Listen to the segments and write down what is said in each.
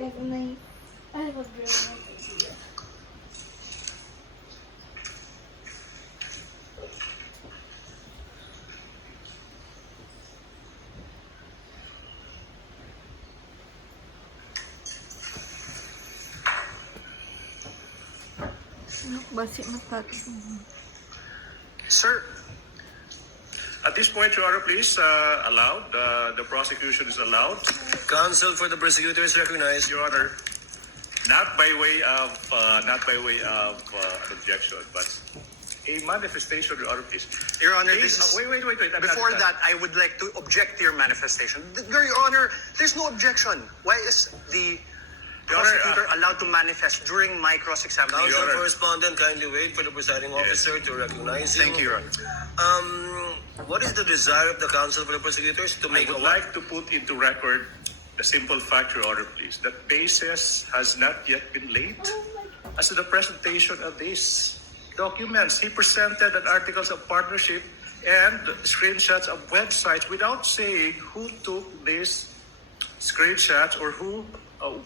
I have a brilliant idea. Basi matapos. Sir, At this point, Your Honor, please, allowed. The prosecution is allowed. Counsel for the prosecutor is recognized. Your Honor, not by way of an objection, but a manifestation, Your Honor, please. Your Honor, Please, this is... wait. Before that, I would like to object to your manifestation. Your Honor, there's no objection. Why is the Your Honor, prosecutor allowed to manifest during my cross-examination? Counsel Your Honor. for respondent, kindly wait for the presiding officer to recognize you. Thank you, Your Honor. What is the desire of the counsel for the prosecutors to I make would like to put into record the simple fact, Your Honor, please, that basis has not yet been laid as to the presentation of these documents. He presented an articles of partnership and screenshots of websites without saying who took these screenshots or who,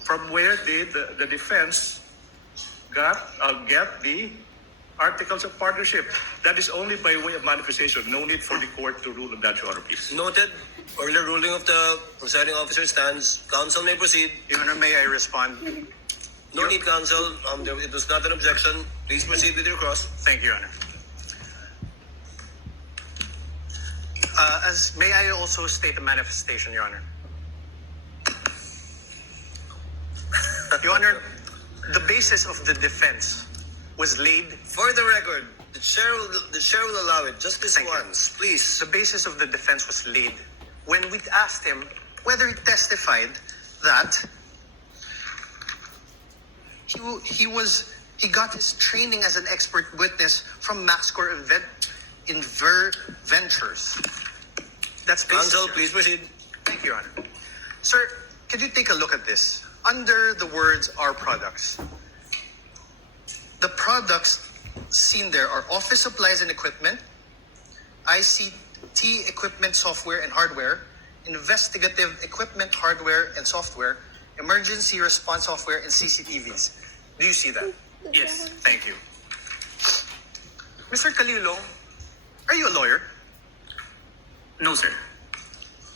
from where did the defense get the articles of partnership. That is only by way of manifestation. No need for the court to rule on that, Your Honor, please. Noted. Earlier ruling of the presiding officer stands. Counsel may proceed. Your Honor, may I respond? No need, counsel. It was not an objection. Please proceed with your cross. Thank you, Your Honor. May I also state a manifestation, Your Honor? Your Honor, the basis of the defense was laid. For the record, the chair will allow it. Just this Thank you. once, please. The basis of the defense was laid when we asked him whether he testified that he got his training as an expert witness from MaxCore Ventures. That's basis. Counsel, please proceed. Thank you, Your Honor. Sir, could you take a look at this? Under the words "our products," the products seen there are office supplies and equipment, ICT equipment, software and hardware, investigative equipment, hardware and software, emergency response software, and CCTVs. Do you see that? Yes. Thank you. Mr. Calilo, are you a lawyer? No, sir.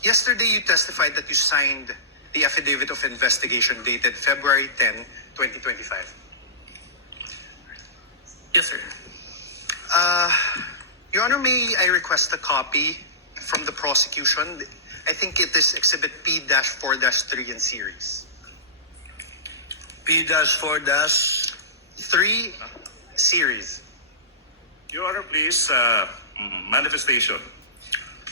Yesterday, you testified that you signed the affidavit of investigation dated February 10, 2025. Yes, sir. Your Honor, may I request a copy from the prosecution? I think it is Exhibit P-4-3 in series. P-4- 3 series. Your Honor, please, manifestation.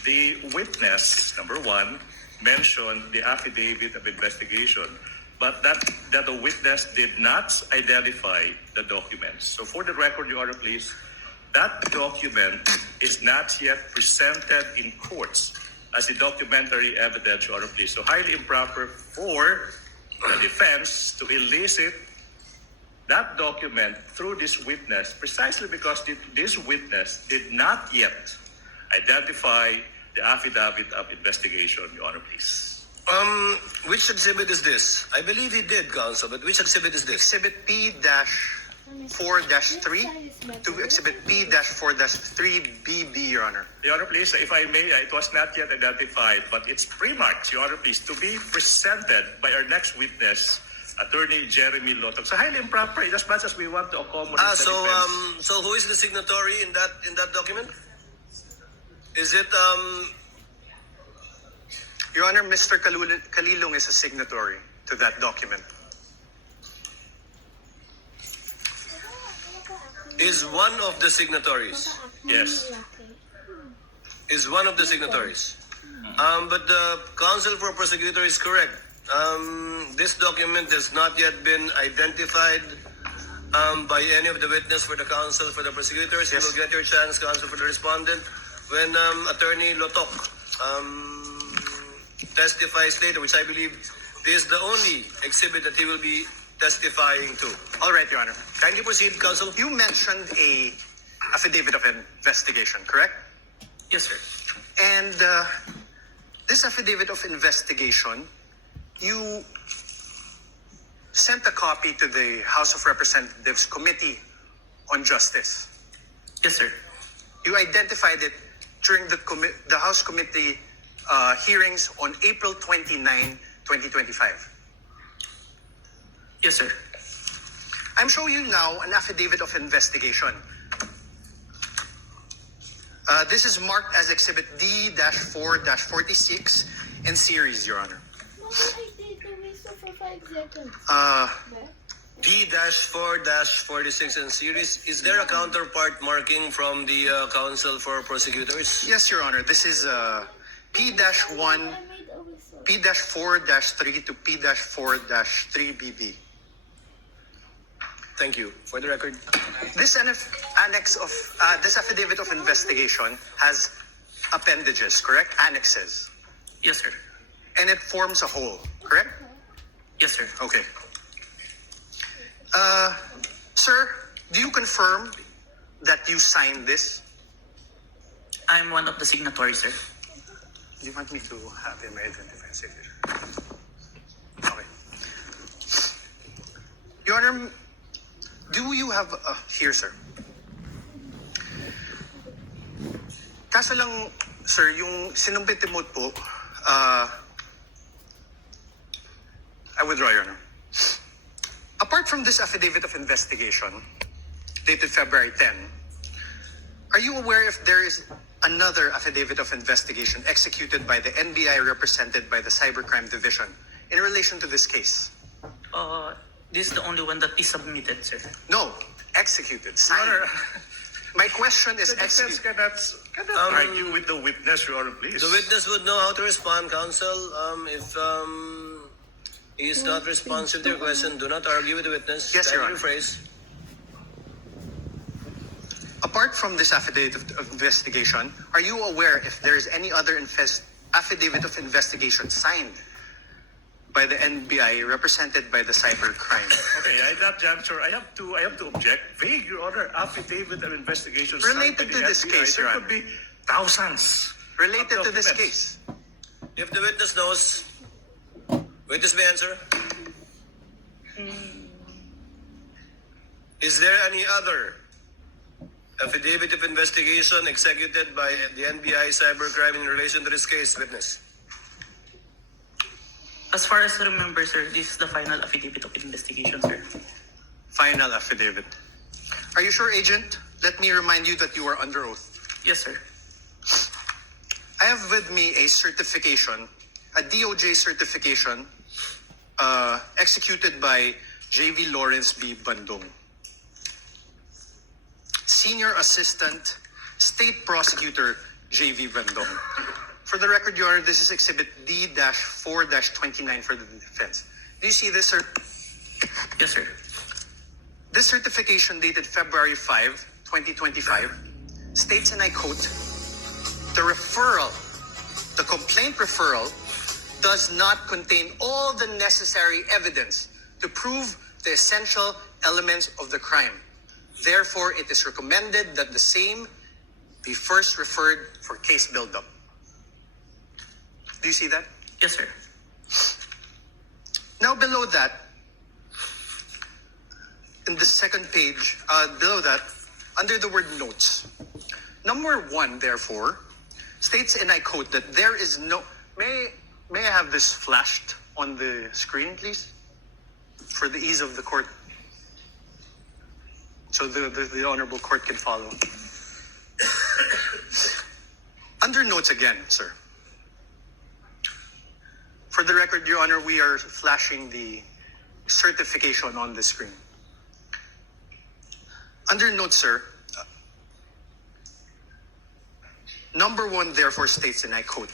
The witness, number one, mentioned the affidavit of investigation, but that the witness did not identify the documents. So for the record, Your Honor, please, that document is not yet presented in courts as a documentary evidence, Your Honor, please. So highly improper for the defense to elicit that document through this witness, precisely because this witness did not yet identify the affidavit of investigation, Your Honor, please. Which exhibit is this? I believe he did, counsel, but which exhibit is this? Exhibit P-4-3 to Exhibit P-4-3BB, Your Honor. Your Honor, please, if I may, it was not yet identified, but it's pre-marked, Your Honor, please, to be presented by our next witness, Attorney Jeremy Lotong. So highly improper, as much as we want to accommodate the defense. So who is the signatory in that document? Is it Your Honor, Mr. Kalilong is a signatory to that document. is one of the signatories? Yes. Is one of the signatories? But the counsel for prosecutor is correct. This document has not yet been identified by any of the witness for the counsel for the prosecutors. You Yes. will get your chance, counsel for the respondent, when Attorney Lotok testifies later, which I believe is the only exhibit that he will be testifying to. All right, Your Honor. Kindly proceed, counsel. You mentioned a affidavit of investigation, correct? Yes, sir. And this affidavit of investigation, you sent a copy to the House of Representatives Committee on Justice. Yes, sir. You identified it during the House Committee hearings on April 29, 2025. Yes, sir. I'm showing you now an affidavit of investigation. This is marked as Exhibit D-4-46 in series, Your Honor. Mama, I did the whistle for 5 seconds. D-4-46 and series. Is there a counterpart marking from the Council for Prosecutors? Yes, Your Honor. This is P-1, I made a whistle. P-4-3 to P-4-3BB. Thank you. For the record. This annex of this affidavit of investigation has appendages, correct? Annexes. Yes, sir. And it forms a whole, correct? Yes, sir. Okay. Sir, do you confirm that you signed this? I'm one of the signatories, sir. Do you want me to have him identify a signature? Okay. Your Honor, do you have here, sir? Kaso lang, sir, yung sinumpit mo po, I withdraw, Your Honor. Apart from this affidavit of investigation, dated February 10, are you aware if there is another affidavit of investigation executed by the NBI represented by the Cybercrime Division in relation to this case? This is the only one that is submitted, sir. No, executed, signed. Your Honor, My question is the defense executed. cannot argue with the witness, Your Honor, please. The witness would know how to respond, counsel. If he is not responsive to your question, do not argue with the witness. Yes, Your Kindly Honor. rephrase. Apart from this affidavit of investigation, are you aware if there is any other affidavit of investigation signed by the NBI represented by the cybercrime? Okay, at that juncture, I have to object. Vague, Your Honor, affidavit of investigation Related signed by to the this FBI. case, There Your could be thousands. Related of to this documents. case. If the witness knows, witness may answer. Is there any other affidavit of investigation executed by the NBI cybercrime in relation to this case, witness? As far as I remember, sir, this is the final affidavit of investigation, sir. Final affidavit. Are you sure, Agent? Let me remind you that you are under oath. Yes, sir. I have with me a certification, a DOJ certification, executed by J.V. Lawrence B. Bandung, Senior Assistant State Prosecutor J.V. Bandung. For the record, Your Honor, this is Exhibit D-4-29 for the defense. Do you see this, sir? Yes, sir. This certification dated February 5, 2025, states, and I quote, the complaint referral does not contain all the necessary evidence to prove the essential elements of the crime. Therefore, it is recommended that the same be first referred for case buildup. Do you see that? Yes, sir. Now below that, in the second page, below that, under the word notes, number 1, therefore, states, and I quote, that there is no... May I have this flashed on the screen, please? For the ease of the court. So the Honorable Court can follow. Under notes again, sir. For the record, Your Honor, we are flashing the certification on the screen. Under notes, sir, number 1 therefore states, and I quote,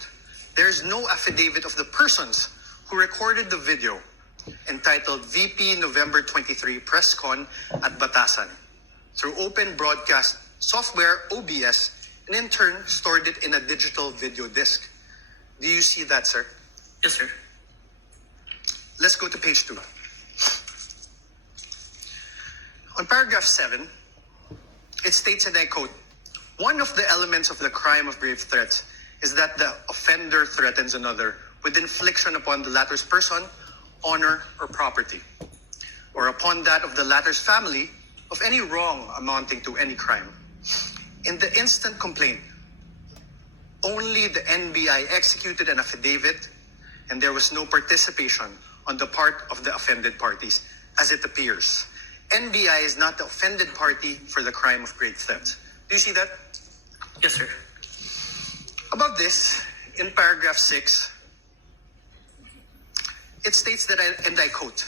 there is no affidavit of the persons who recorded the video entitled VP November 23 Press Con at Batasan through open broadcast software OBS and in turn stored it in a digital video disc. Do you see that, sir? Yes, sir. Let's go to page 2. On paragraph 7, it states, and I quote, one of the elements of the crime of grave threats is that the offender threatens another with infliction upon the latter's person, honor, or property. or upon that of the latter's family of any wrong amounting to any crime. In the instant complaint, only the NBI executed an affidavit and there was no participation on the part of the offended parties, as it appears. NBI is not the offended party for the crime of great theft. Do you see that? Yes, sir. Above this, in paragraph 6, it states that, and I quote,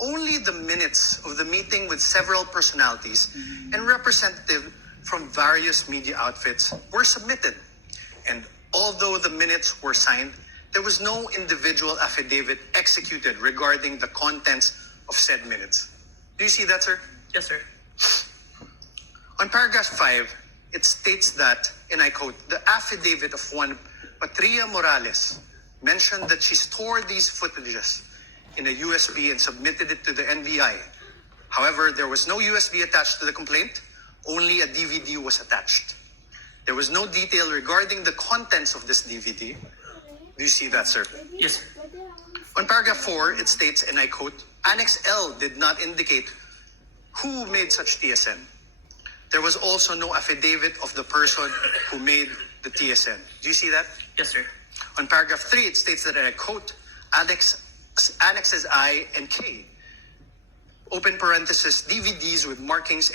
only the minutes of the meeting with several personalities and representatives from various media outfits were submitted. And although the minutes were signed, there was no individual affidavit executed regarding the contents of said minutes. Do you see that, sir? Yes, sir. On paragraph 5, it states that, and I quote, the affidavit of one Patria Morales mentioned that she stored these footages in a USB and submitted it to the NBI. However, there was no USB attached to the complaint, only a DVD was attached. There was no detail regarding the contents of this DVD. Do you see that, sir? Yes, sir. On paragraph 4, it states, and I quote, Annex L did not indicate who made such TSN. There was also no affidavit of the person who made the TSN. Do you see that? Yes, sir. On paragraph 3, it states that, and I quote, Annexes I and K, open parenthesis, DVDs with markings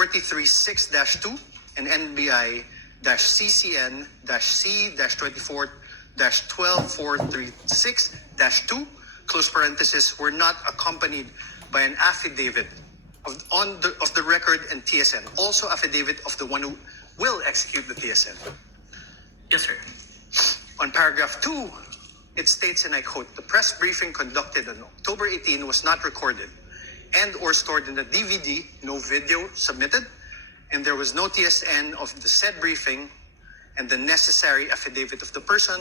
NBI-CNN-C-2412-43-6-2 and NBI-CCN-C-24-12436-2, close parenthesis, were not accompanied by an affidavit of the record and TSN, also affidavit of the one who will execute the TSN. Yes, sir. On paragraph 2, it states, and I quote, the press briefing conducted on October 18 was not recorded and or stored in the DVD, no video submitted, and there was no TSN of the said briefing and the necessary affidavit of the person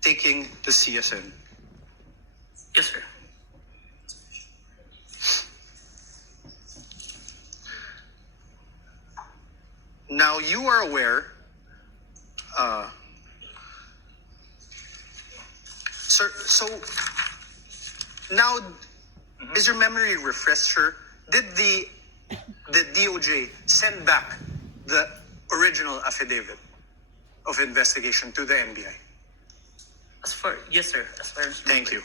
taking the CSN. Yes, sir. Now you are aware, sir, so now is your memory refresher? Did the DOJ send back the original affidavit of investigation to the NBI? Yes, sir. As far as Thank you.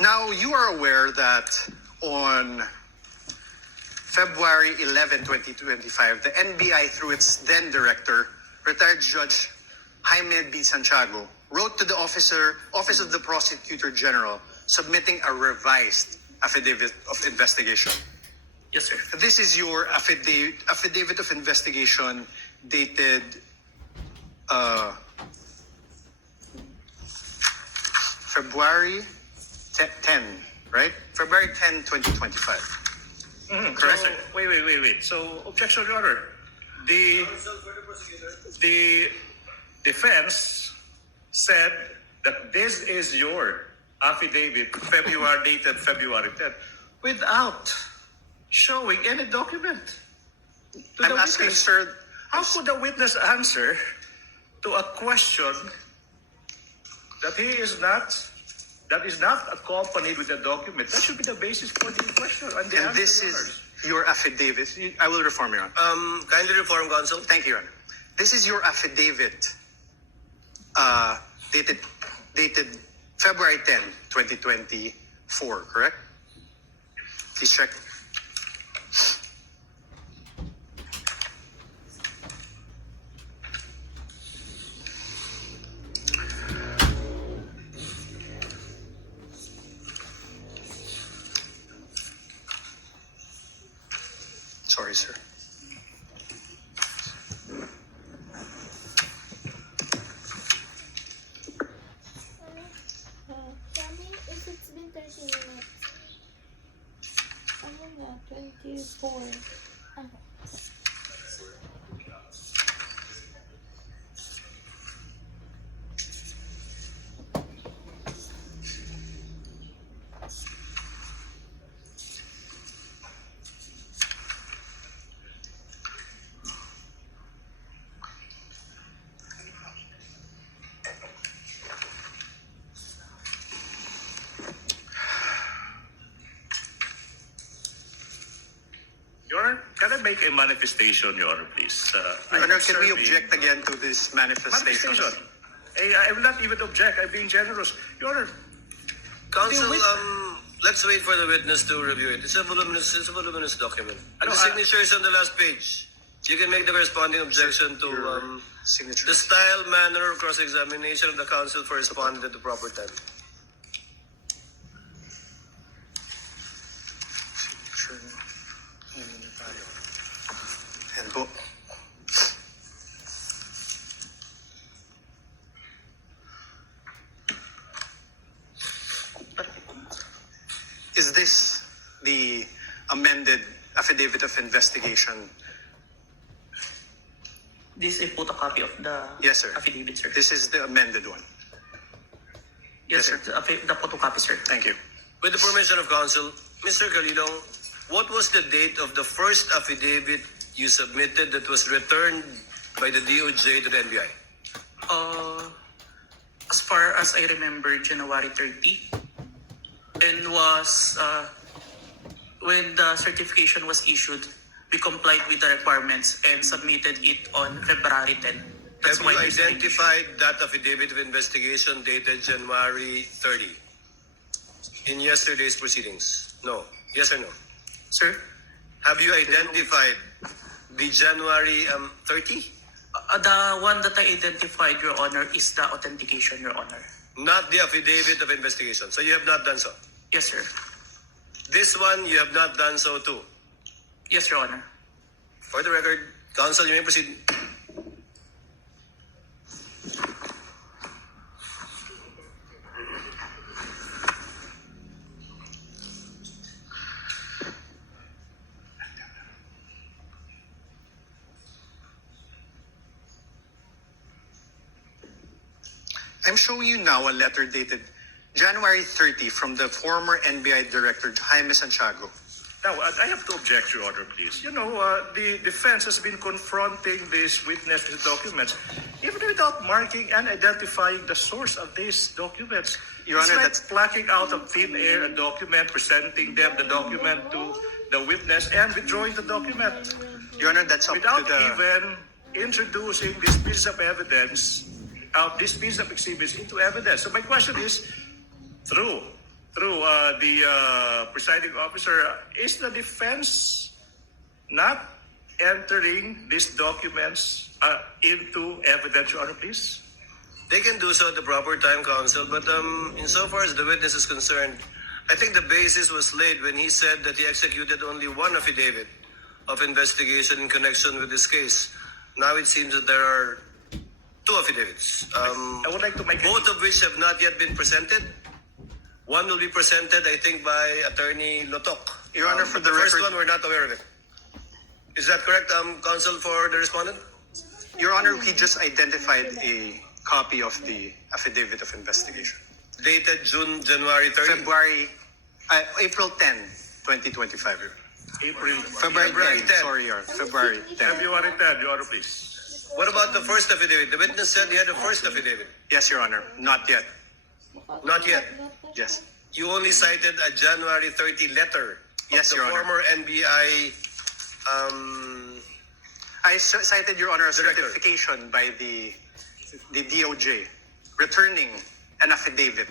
Now you are aware that on February 11, 2025, the NBI, through its then director, retired Judge Jaime B. Santiago, wrote to the Office of the Prosecutor General submitting a revised affidavit of investigation. Yes, sir. This is your affidavit of investigation dated February 10, right? February 10, 2025. Correct, So, sir? wait. So, objection, Your Honor. The defense said that this is your affidavit, dated February 10, without showing any document. to I'm the asking, witness. sir, How could the witness answer to a question that that is not accompanied with a document? That should be the basis for the question and the and answer. this Your is Honors. your affidavit. I will reform, Your Honor. Kindly reform, counsel. Thank you, Your Honor. This is your affidavit dated February 10, 2024, correct? Please check. Sorry, sir. Tell me if it's been 30 minutes. Ano na? 24. Ano? make a manifestation, Your Honor, please. Your Honor, can we observing- object again to this manifestation? Manifestation. I will not even object. I'm being generous. Your Honor, Counsel, The let's wait for the witness to review it. It's a voluminous document. And No, the signature is on the last page. You can make the corresponding objection to Signature. the style, manner of cross-examination of the counsel for responding at the proper time. Yan po. Is this the amended affidavit of investigation? This is a photocopy of the Yes, sir. affidavit, sir. This is the amended one. Yes, yes, sir. The photocopy, sir. Thank you. With the permission of counsel, Mr. Calilong, what was the date of the first affidavit you submitted that was returned by the DOJ to the NBI? As far as I remember, January 30, and was when the certification was issued, we complied with the requirements and submitted it on February 10. Have you there's the identified that affidavit of investigation dated January 30 in yesterday's proceedings? No. Yes or no? Sir, Have you identified the January 30? the one that I identified, Your Honor, is the authentication, Your Honor. Not the affidavit of investigation. So you have not done so. Yes, sir. This one, you have not done so too. Yes, Your Honor. For the record, counsel, you may proceed. I'm showing you now a letter dated January 30 from the former NBI Director Jaime Santiago. now I have to object, Your Honor, please. You know, the defense has been confronting this witness with documents, even without marking and identifying the source of these documents. Your It's Honor, like that's- plucking out of thin air a document, presenting them the document to the witness, and withdrawing the document Your Honor, that's up without to the... even introducing this piece of evidence, this piece of exhibits into evidence. So my question is, through the presiding officer, is the defense not entering these documents into evidence, Your Honor, please? They can do so at the proper time, counsel, but insofar as the witness is concerned, I think the basis was laid when he said that he executed only one affidavit of investigation in connection with this case. Now it seems that there are two affidavits, I would like to make both of which have not yet been presented. One will be presented, I think, by Attorney Lotok. Your Honor, for the first record- one, we're not aware of it. Is that correct, counsel, for the respondent? Your Honor, he just identified a copy of the affidavit of investigation. Dated January 30? April 10, 2025. April, February 10, 10. sorry, Your Honor. February 10. February 10, Your Honor, please. What about the first affidavit? The witness said he had a first affidavit. Yes, Your Honor. Not yet. Not yet. Yes. You only cited a January 30 letter Yes, of the Your Honor. former NBI I cited, Your Honor, a Director. certification by the DOJ returning an affidavit.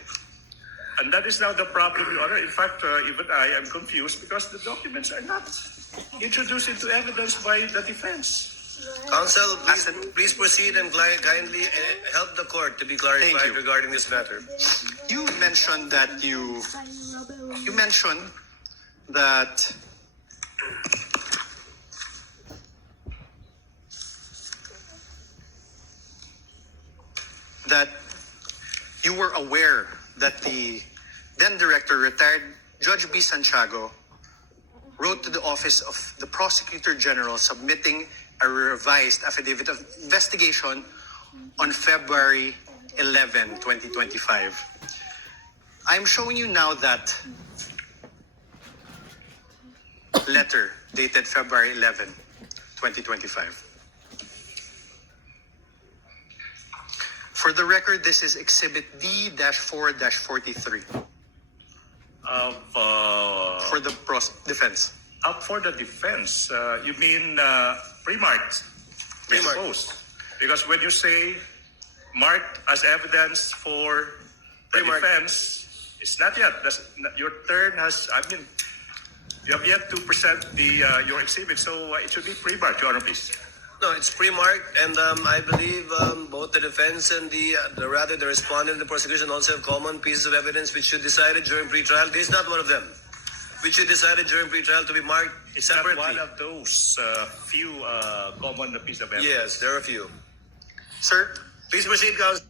And that is now the problem, Your Honor. In fact, even I am confused because the documents are not introduced into evidence by the defense. counsel. Please proceed and kindly help the court to be Thank clarified you. regarding this matter. You mentioned that you mentioned that you were aware that the then director, retired Judge B. Santiago, wrote to the office of the Prosecutor General submitting a revised affidavit of investigation on February 11, 2025. I'm showing you now that letter dated February 11, 2025. For the record, this is Exhibit D-4-43 Of for the defense. up for the defense. You mean pre-marked? Pre-marked. Exposed. Because when you say marked as evidence for the Pre-marked. defense, it's not yet. Your turn has, I mean, you have yet to present your exhibit, so it should be pre-marked, Your Honor, please. No, it's pre-marked, and I believe both the defense and the respondent and the prosecution also have common pieces of evidence which should decided during pre-trial. This is not one of them. Which should decided during pre-trial to be marked It's separately. not one of those few common pieces of evidence. Yes, there are a few. Sir, Please proceed, Counsel.